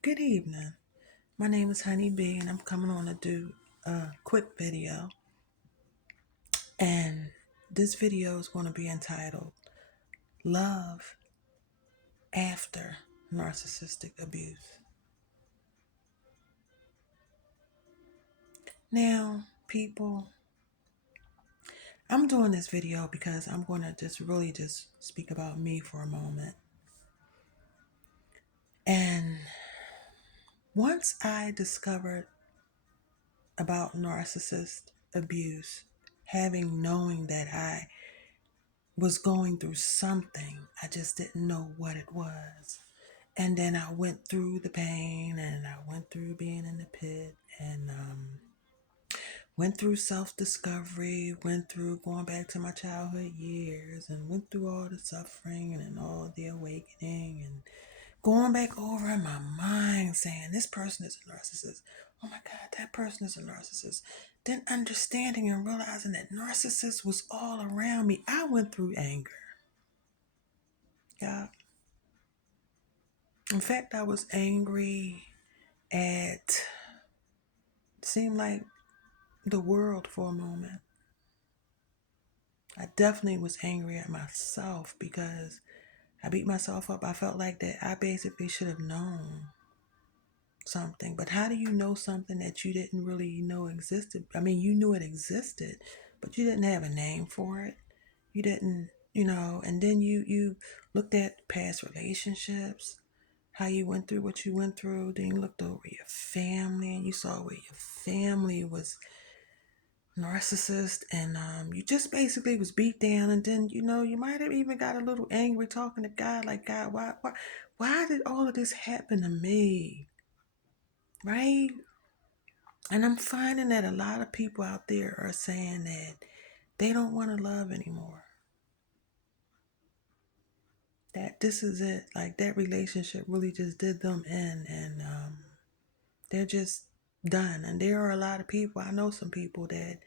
Good evening. My name is Honey B, and I'm coming on to do a quick video. And this video is going to be entitled Love After Narcissistic Abuse. Now, people, I'm doing this video because I'm going to just speak about me for a moment. And once I discovered about narcissist abuse, knowing that I was going through something. I just didn't know what it was. And then I went through the pain and I went through being in the pit and went through self discovery, went through going back to my childhood years and went through all the suffering and all the awakening and going back over in my mind saying, this person is a narcissist. Oh my God, that person is a narcissist. Then understanding and realizing that narcissist was all around me. I went through anger. Yeah. In fact, I was angry at, seemed like the world for a moment. I definitely was angry at myself because I beat myself up. I felt like that I basically should have known something. But how do you know something that you didn't really know existed? I mean, you knew it existed, but you didn't have a name for it. You didn't, and then you looked at past relationships, how you went through what you went through. Then you looked over your family and you saw where your family was narcissist, and you just basically was beat down. And then you might have even got a little angry talking to God, like, God, why did all of this happen to me, right? And I'm finding that a lot of people out there are saying that they don't want to love anymore, that this is it, like that relationship really just did them in, and they're just done. And there are a lot of people, I know some people that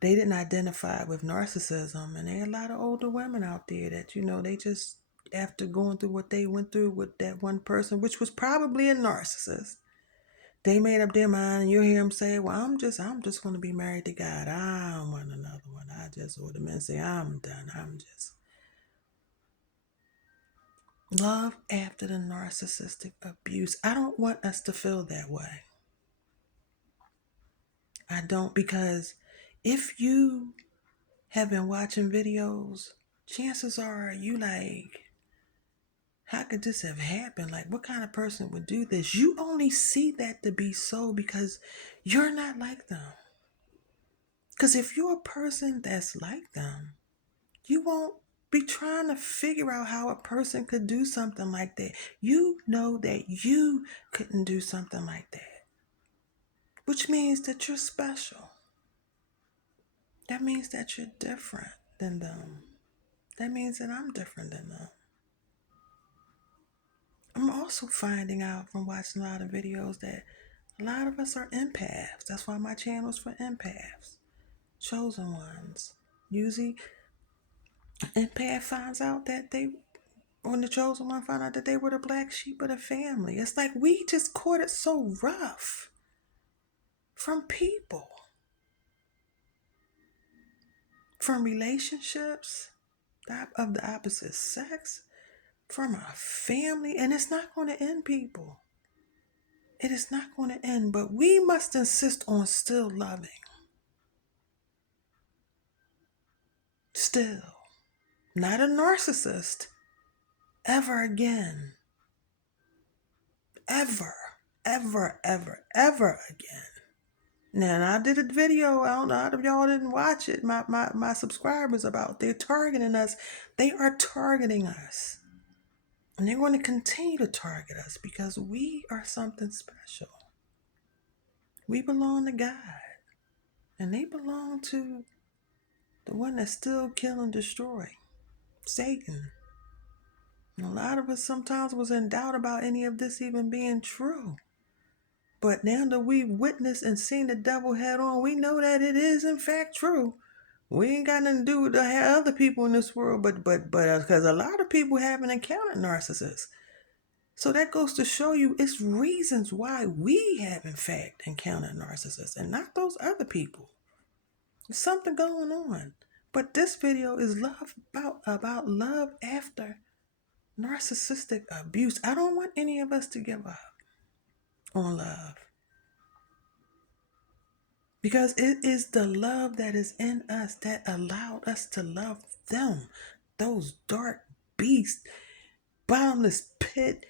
they didn't identify with narcissism, and there are a lot of older women out there that they just, after going through what they went through with that one person, which was probably a narcissist, they made up their mind. And you hear them say, well, I'm just going to be married to God, I don't want another one. I just, or the men say, I'm done. I'm just love after the narcissistic abuse. I don't want us to feel that way. I don't, because if you have been watching videos, chances are you like, how could this have happened? Like, what kind of person would do this? You only see that to be so because you're not like them. Because if you're a person that's like them, you won't be trying to figure out how a person could do something like that. You know that you couldn't do something like that, which means that you're special. That means that you're different than them. That means that I'm different than them. I'm also finding out from watching a lot of videos that a lot of us are empaths. That's why my channel's for empaths, chosen ones. Usually, an empath finds out that when the chosen one found out that they were the black sheep of the family. It's like we just caught it so rough from people, from relationships of the opposite sex, from our family, and it's not going to end, people. It is not going to end, but we must insist on still loving. Still. Not a narcissist. Ever again. Ever. Ever, ever, ever again. Now, I did a video, I don't know how y'all didn't watch it, my subscribers, about they're targeting us. They are targeting us. And they're going to continue to target us because we are something special. We belong to God. And they belong to the one that still kill and destroy, Satan. And a lot of us sometimes was in doubt about any of this even being true. But now that we've witnessed and seen the devil head on, we know that it is in fact true. We ain't got nothing to do with the other people in this world, but because a lot of people haven't encountered narcissists. So that goes to show you it's reasons why we have in fact encountered narcissists and not those other people. There's something going on. But this video is love about love after narcissistic abuse. I don't want any of us to give up on love. Because it is the love that is in us that allowed us to love them. Those dark beasts, bottomless pit,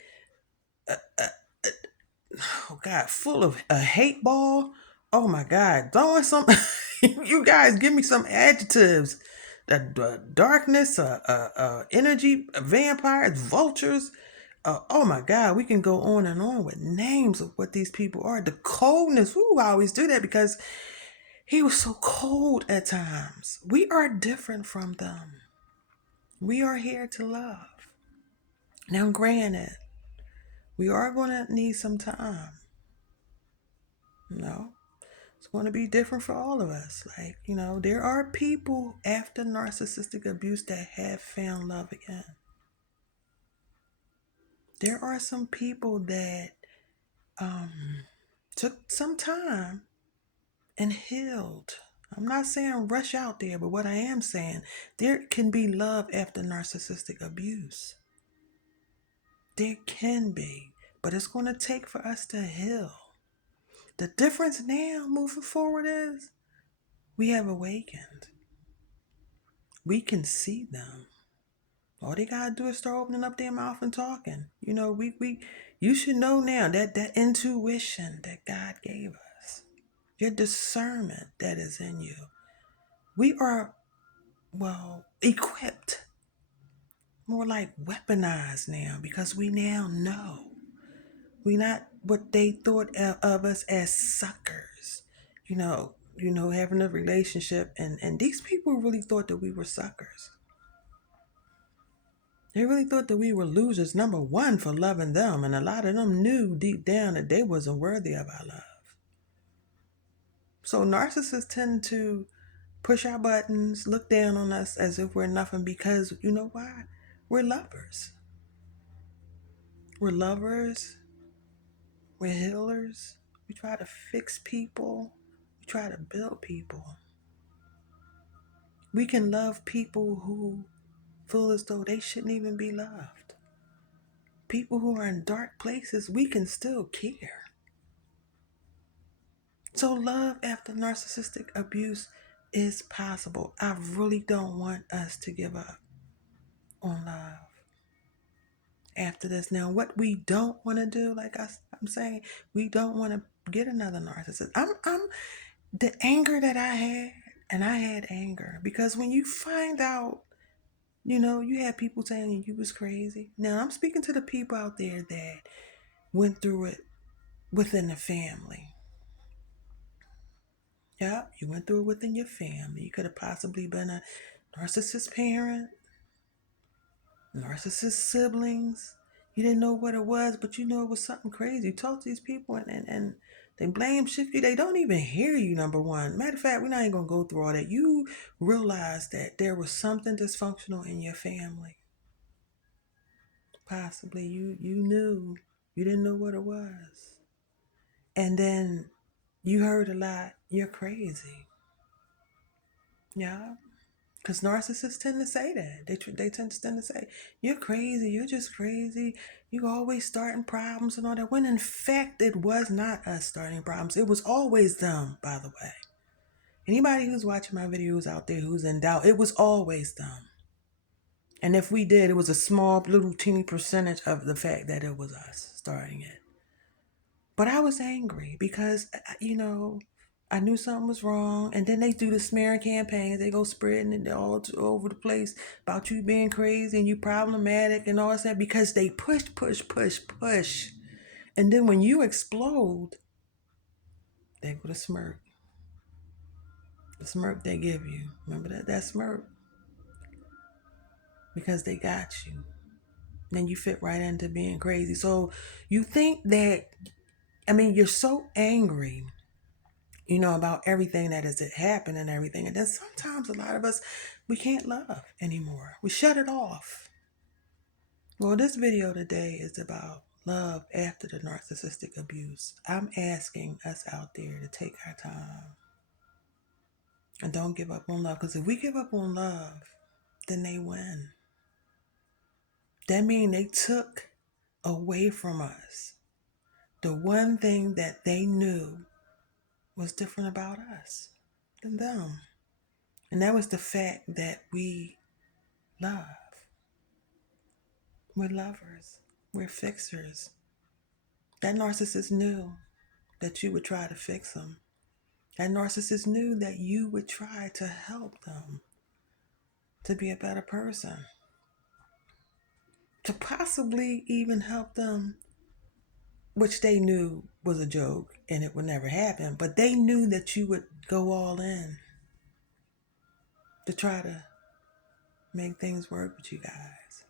oh God, full of a hate ball. Oh my God, throwing some, you guys give me some adjectives. The darkness, energy, vampires, vultures. Oh my God, we can go on and on with names of what these people are. The coldness, ooh, I always do that because he was so cold at times. We are different from them. We are here to love. Now, granted, we are going to need some time. It's going to be different for all of us. Like, there are people after narcissistic abuse that have found love again. There are some people that took some time and healed. I'm not saying rush out there, but what I am saying, there can be love after narcissistic abuse. There can be, but it's going to take for us to heal. The difference now moving forward is we have awakened. We can see them. All they gotta do is start opening up their mouth and talking. You should know now that intuition that God gave us, your discernment that is in you. We are, equipped, more like weaponized now because we now know. We're not what they thought of us as suckers. Having a relationship and these people really thought that we were suckers. They really thought that we were losers, number one, for loving them. And a lot of them knew deep down that they wasn't worthy of our love. So narcissists tend to push our buttons, look down on us as if we're nothing because, you know why? We're lovers. We're lovers. We're healers. We try to fix people. We try to build people. We can love people who feel as though they shouldn't even be loved. People who are in dark places, we can still care. So love after narcissistic abuse is possible. I really don't want us to give up on love after this. Now, what we don't want to do, like I'm saying, we don't want to get another narcissist. I'm the anger that I had, and I had anger because when you find out, you had people saying you was crazy. Now, I'm speaking to the people out there that went through it within the family. Yeah, you went through it within your family. You could have possibly been a narcissist parent, narcissist siblings. You didn't know what it was, but you know it was something crazy. You talk to these people and they blame shift you. They don't even hear you, number one. Matter of fact, we're not even going to go through all that. You realize that there was something dysfunctional in your family. Possibly you knew. You didn't know what it was. And then you heard a lot, you're crazy. Yeah. Because narcissists tend to say that. They tend to say, you're crazy, you're just crazy. You always starting problems and all that. When in fact, it was not us starting problems. It was always them, by the way. Anybody who's watching my videos out there who's in doubt, it was always them. And if we did, it was a small, little, teeny percentage of the fact that it was us starting it. But I was angry because, I knew something was wrong. And then they do the smearing campaigns. They go spreading it all over the place about you being crazy and you problematic and all that because they push. And then when you explode, they go to smirk. The smirk they give you. Remember that smirk? Because they got you. Then you fit right into being crazy. So you think that, you're so angry, about everything that has happened and everything. And then sometimes a lot of us, we can't love anymore. We shut it off. Well, this video today is about love after the narcissistic abuse. I'm asking us out there to take our time and don't give up on love. Because if we give up on love, then they win. That means they took away from us the one thing that they knew was different about us than them. And that was the fact that we love. We're lovers. We're fixers. That narcissist knew that you would try to fix them. That narcissist knew that you would try to help them to be a better person, to possibly even help them, which they knew was a joke and it would never happen, but they knew that you would go all in to try to make things work with you guys.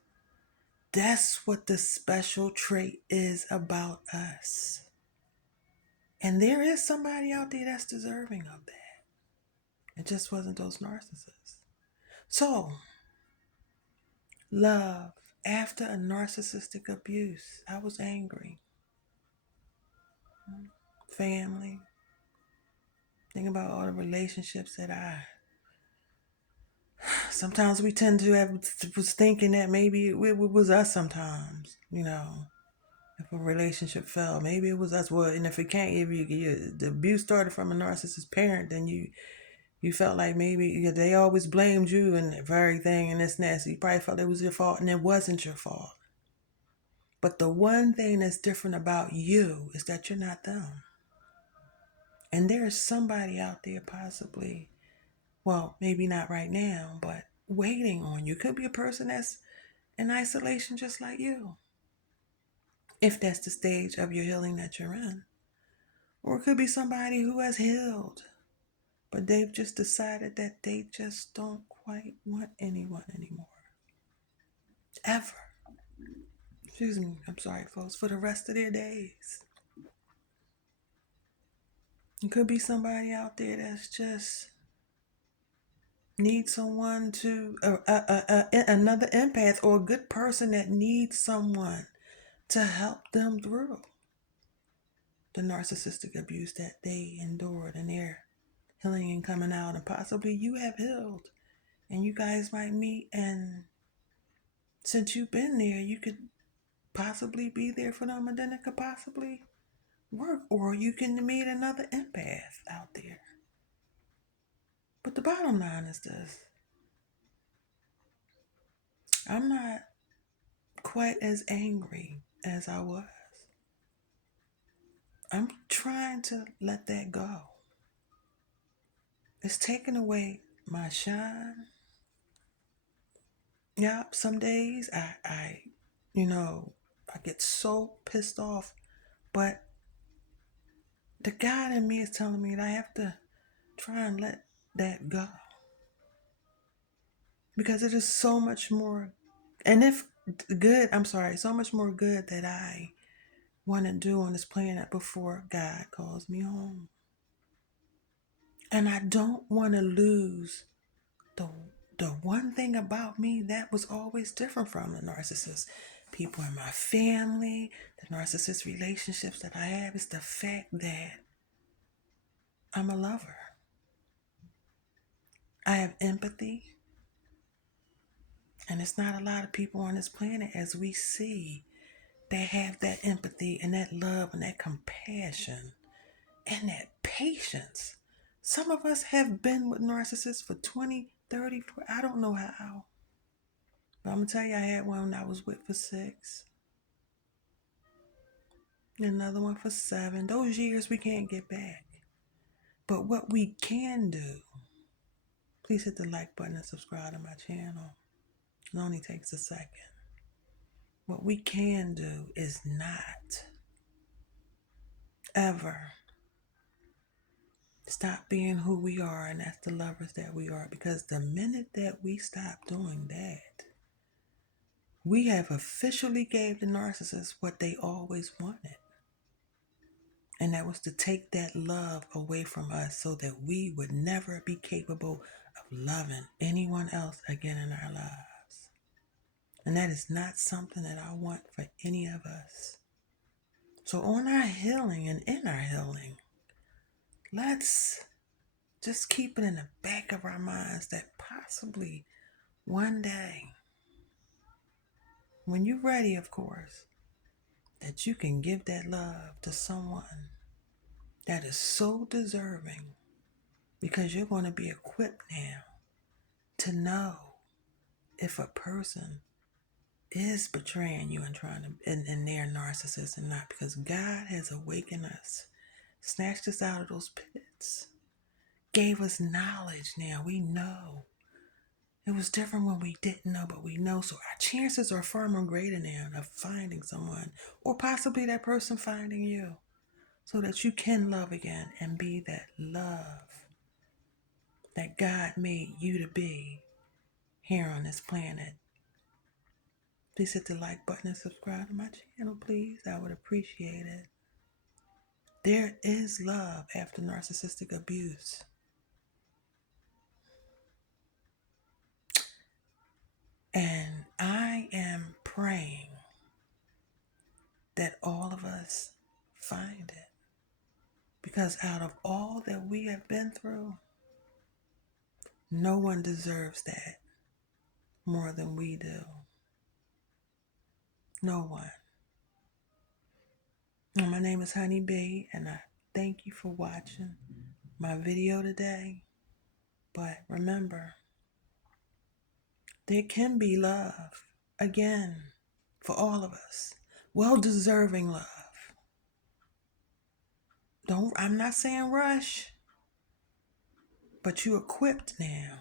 That's what the special trait is about us. And there is somebody out there that's deserving of that. It just wasn't those narcissists. So, love after a narcissistic abuse. I was angry. Family. Think about all the relationships that sometimes we tend to have was thinking that maybe it was us sometimes, if a relationship fell, maybe it was us. Well, and if it can't, if the abuse started from a narcissist parent, then you felt like maybe they always blamed you and for everything and this and that. So you probably felt it was your fault and it wasn't your fault. But the one thing that's different about you is that you're not them. And there's somebody out there possibly, well, maybe not right now, but waiting on you. Could be a person that's in isolation just like you, if that's the stage of your healing that you're in. Or it could be somebody who has healed, but they've just decided that they just don't quite want anyone anymore. Ever. Excuse me, I'm sorry, folks, for the rest of their days. It could be somebody out there that's just needs someone to, another empath or a good person that needs someone to help them through the narcissistic abuse that they endured, and they're healing and coming out, and possibly you have healed and you guys might meet, and since you've been there, you could possibly be there for them, and then it could possibly work, or you can meet another empath out there. But the bottom line is this: I'm not quite as angry as I was. I'm trying to let that go. It's taken away my shine. Yeah, some days I get so pissed off, but the God in me is telling me that I have to try and let that go. Because it is so much more, and if good, I'm sorry, so much more good that I want to do on this planet before God calls me home. And I don't want to lose the one thing about me that was always different from the narcissist. People in my family, the narcissist relationships that I have, is the fact that I'm a lover. I have empathy. And it's not a lot of people on this planet, as we see, that have that empathy and that love and that compassion and that patience. Some of us have been with narcissists for 20, 30, 40, I don't know how. But I'm going to tell you, I had one I was with for 6. Another one for 7. Those years we can't get back. But what we can do, please hit the like button and subscribe to my channel. It only takes a second. What we can do is not ever stop being who we are, and that's the lovers that we are. Because the minute that we stop doing that, we have officially gave the narcissist what they always wanted. And that was to take that love away from us so that we would never be capable of loving anyone else again in our lives. And that is not something that I want for any of us. So on our healing and in our healing, let's just keep it in the back of our minds that possibly one day, when you're ready, of course, that you can give that love to someone that is so deserving, because you're going to be equipped now to know if a person is betraying you and trying to and they're narcissists and not, because God has awakened us, snatched us out of those pits, gave us knowledge. Now we know. It was different when we didn't know, but we know. So our chances are far more greater now of finding someone, or possibly that person finding you, so that you can love again and be that love that God made you to be here on this planet. Please hit the like button and subscribe to my channel, please. I would appreciate it. There is love after narcissistic abuse. And I am praying that all of us find it. Because out of all that we have been through, no one deserves that more than we do. No one. And my name is Honey B, and I thank you for watching my video today. But remember, there can be love again for all of us. Well-deserving love. I'm not saying rush, but you're equipped now.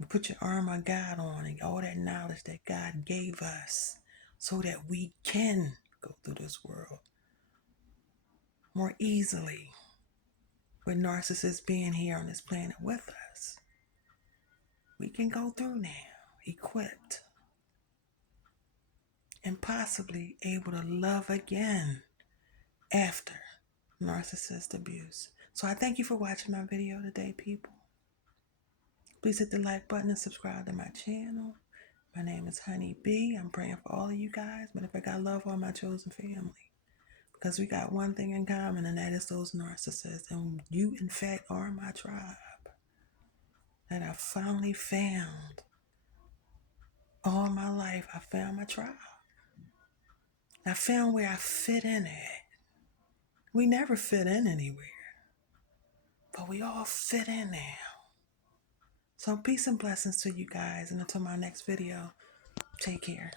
You put your armor of God on and all that knowledge that God gave us so that we can go through this world more easily, with narcissists being here on this planet with us. We can go through now, equipped, and possibly able to love again after narcissist abuse. So I thank you for watching my video today, people. Please hit the like button and subscribe to my channel. My name is Honey B. I'm praying for all of you guys, but if I got love for my chosen family, because we got one thing in common, and that is those narcissists. And you, in fact, are my tribe that I finally found. All my life, I found my tribe. I found where I fit in at. We never fit in anywhere, but we all fit in now. So peace and blessings to you guys, and until my next video, take care.